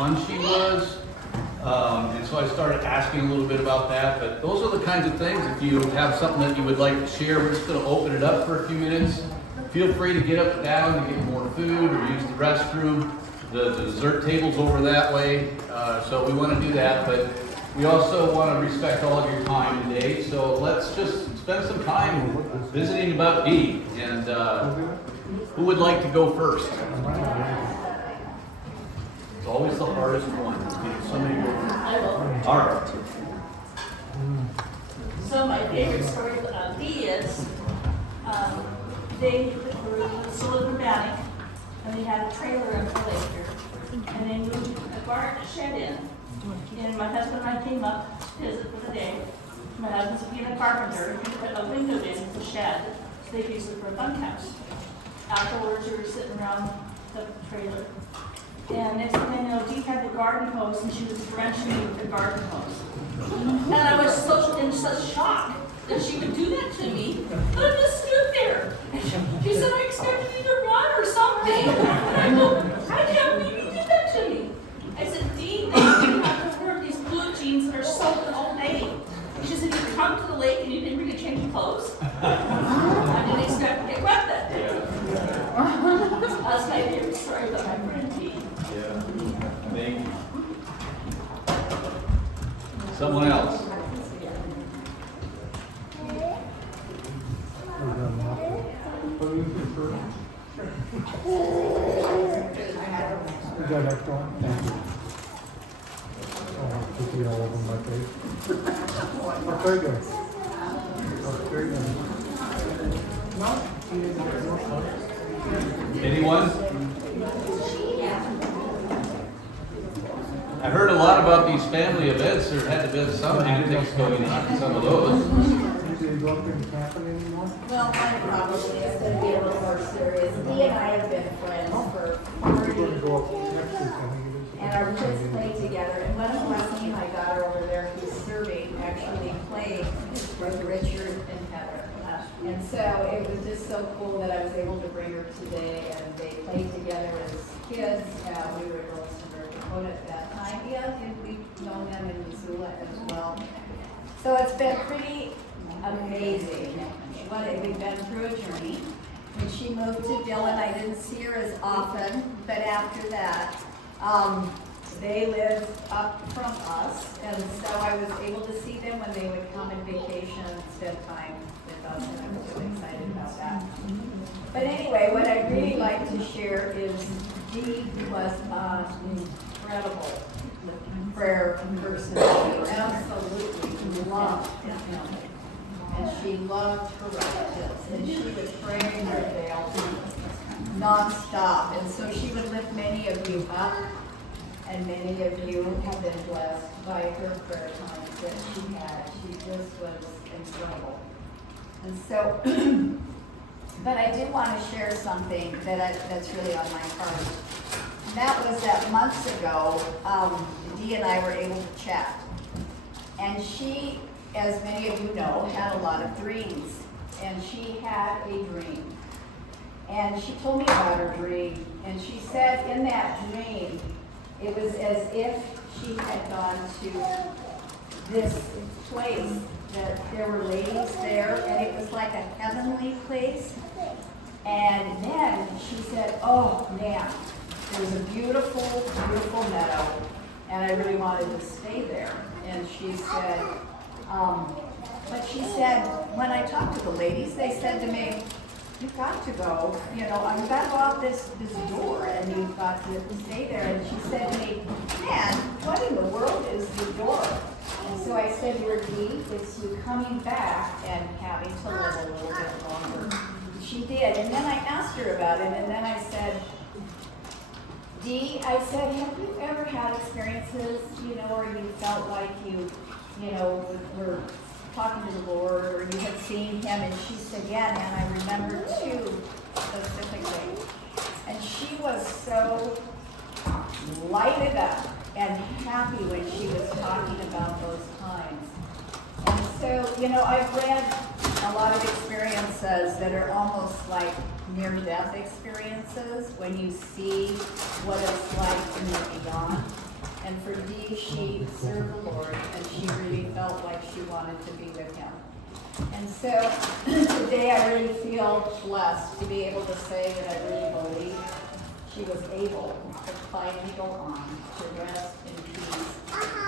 fun she was. And so I started asking a little bit about that, but those are the kinds of things. If you have something that you would like to share, we're just gonna open it up for a few minutes. Feel free to get up and down to get more food or use the restroom. The dessert table's over that way, so we wanna do that, but we also wanna respect all of your time today, so let's just spend some time visiting about Dee. And who would like to go first? It's always the hardest one. Somebody go first. I will. All right. So my favorite story of Dee is, they were still in Urbanic, and they had a trailer in the lake here, and they moved a shed in. And my husband and I came up to visit for the day. My husband's being a carpenter, he put a window in the shed, so they could use it for a bunkhouse. Afterwards, we were sitting around the trailer. And next thing I know, Dee had the garden hose and she was drenching me with the garden hose. And I was in such shock that she would do that to me. But I just stood there. She said, I expected you to run or something. And I go, I can't believe you did that to me. I said, Dee, you have to wear these blue jeans that are soaked all day. She said, you come to the lake and you didn't bring a change of clothes? I didn't expect to get wet that day. That's my favorite story about my friend Dee. Yeah. Thank you. Someone else. Is that excellent? Thank you. Oh, to see all of them like this. Oh, very good. Oh, very good. Anyone? I heard a lot about these family events. There had to be some antics going on in some of those. Do you go up in camping anymore? Well, mine probably is going to be a little more serious. Dee and I have been friends for We're going to 40 go up next week, I think it is. and our kids played together. And one of Leslie, my daughter over there who's serving, actually played with Richard and Heather. And so it was just so cool that I was able to bring her today, and they played together as kids. We were in Wilson, North Dakota at that time. Yeah, and we've known them in Missoula as well. So it's been pretty amazing. We've been through a journey. When she moved to Dillon, I didn't see her as often, but after that, they live up from us, and so I was able to see them when they would come on vacation and spend time with us, and I was really excited about that. But anyway, what I'd really like to share is Dee was an incredible prayer person. She absolutely loved him. And she loved her relatives, and she would pray in her veil nonstop. And so she would lift many of you up, and many of you have been blessed by her prayer times that she had. She just was incredible. And so, but I do want to share something that's really on my heart. And that was that months ago, Dee and I were able to chat. And she, as many of you know, had a lot of dreams. And she had a dream. And she told me about her dream. And she said in that dream, it was as if she had gone to this place, that there were ladies there, and it was like a heavenly place. And then she said, oh man, there was a beautiful, beautiful meadow, and I really wanted to stay there. And she said, but she said, when I talked to the ladies, they said to me, you've got to go, you've got to go out this door, and you've got to stay there. And she said to me, man, what in the world is the door? And so I said to her, Dee, it's you coming back and having to live a little bit longer. She did, and then I asked her about it, and then I said, Dee, I said, have you ever had experiences, where you felt like you were talking to the Lord, or you had seen him? And she said, yeah, and I remember two specifically. And she was so lighted up and happy when she was talking about those times. And so, I've read a lot of experiences that are almost like near-death experiences when you see what it's like in the beyond. see she served the Lord and she really felt like she wanted to be with him. And so today I really feel blessed to be able to say that I really believe she was able to finally go on to rest in peace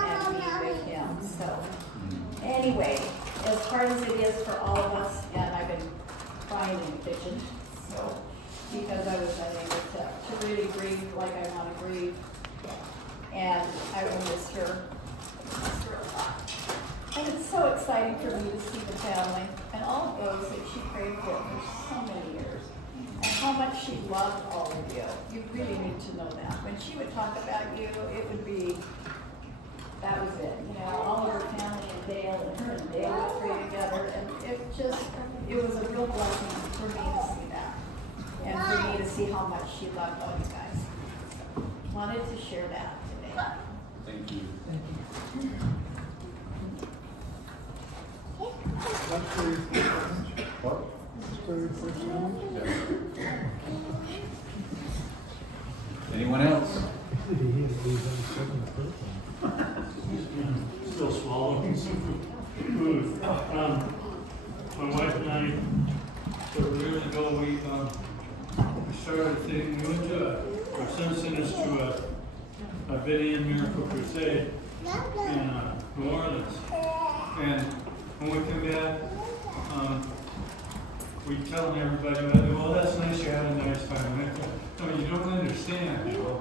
and be with him. So anyway, as hard as it is for all of us, and I've been crying in the kitchen, so because I was unable to really grieve like I want to grieve. And I will miss her a lot. And it's so exciting for me to see the family and all of those that she prayed for so many years. And how much she loved all of you. You really need to know that. When she would talk about you, it would be, that was it. You know, all of her family and Dale, and her and Dale would pray together. And it was a real blessing for me to see that. And for me to see how much she loved all you guys. So, wanted to share that today. Thank you. That's very what? Very personal. Anyone else? Still swallowing some food. My wife and I, several years ago, we started taking, we went to our son sent us to a Vidian Miracle Crusade in New Orleans. And when we come back, we telling everybody, well, that's nice, you had a nice time. And I mean, you don't understand, you know.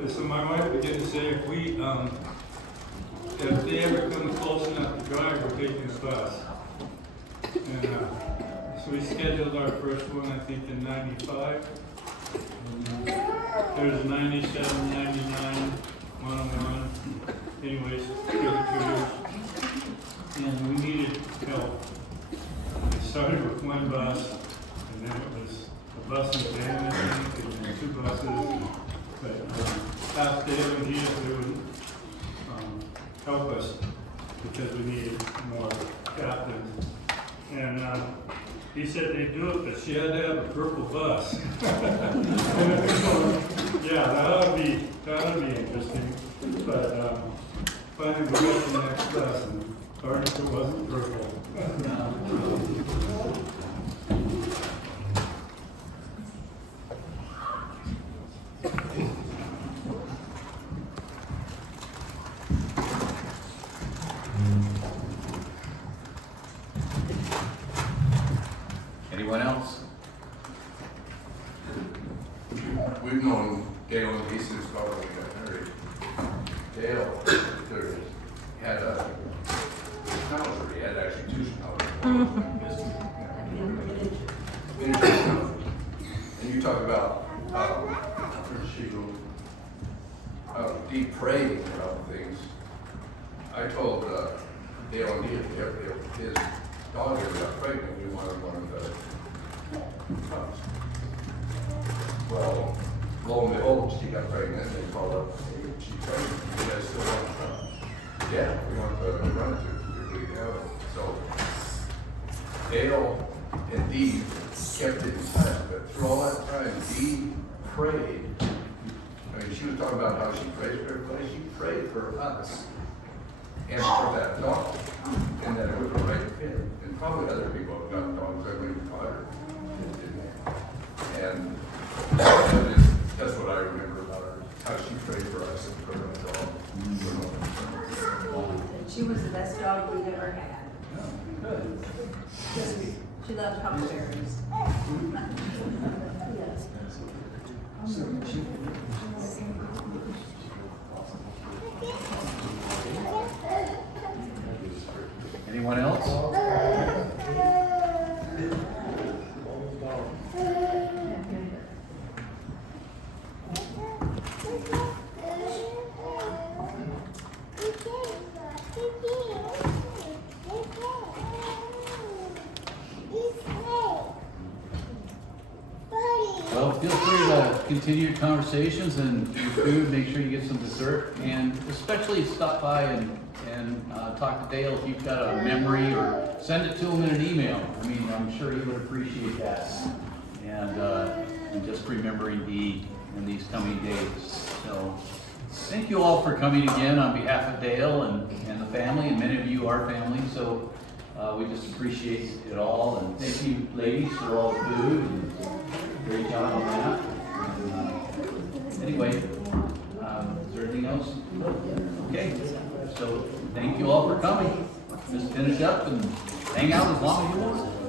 And so my wife began to say, if they ever come close enough to drive, we're taking a bus. And so we scheduled our first one, I think, in 95. There's 97, 99, 101. Anyways, 2 years. And we needed help. We started with one bus, and then it was a bus and van, and then 2 buses. But asked Dale and Gina if they would help us because we needed more captains. And he said they'd do it, but she had to have a purple bus. Yeah, that would be interesting. But finally we got the next bus, and darn if it wasn't purple. Anyone else? We've known Dale and Dee since probably got married. Dale had a schnauzer. He had actually 2 schnauzers. And you talk about Dee praying about things. I told Dale and Dee if his dog ever got pregnant, we wanted one of the pups. Well, lo and behold, she got pregnant, and they called up, hey, she's pregnant, you guys still want a pup? Yeah, we want to run it to, we have it. So, Dale and Dee kept it in touch, but through all that time, Dee prayed. I mean, she was talking about how she prays for everybody, she prayed for us, and for that dog, and that it was the right fit. And probably other people have got dogs that we caught her, and that's what I remember about her, how she prayed for us and for our dog. She was the best dog we've ever had. Good. She loved huckleberries. Anyone else? Well, feel free to continue your conversations and your food. Make sure you get some dessert, and especially stop by and talk to Dale if you've got a memory, or send it to him in an email. I mean, I'm sure he would appreciate that. And just remembering Dee in these coming days. So thank you all for coming again on behalf of Dale and the family, and many of you are family, so we just appreciate it all. And thank you, ladies, for all the food, and great job on that. And, anyway, is there anything else? Okay, so thank you all for coming. Just finish up and hang out as long as you want.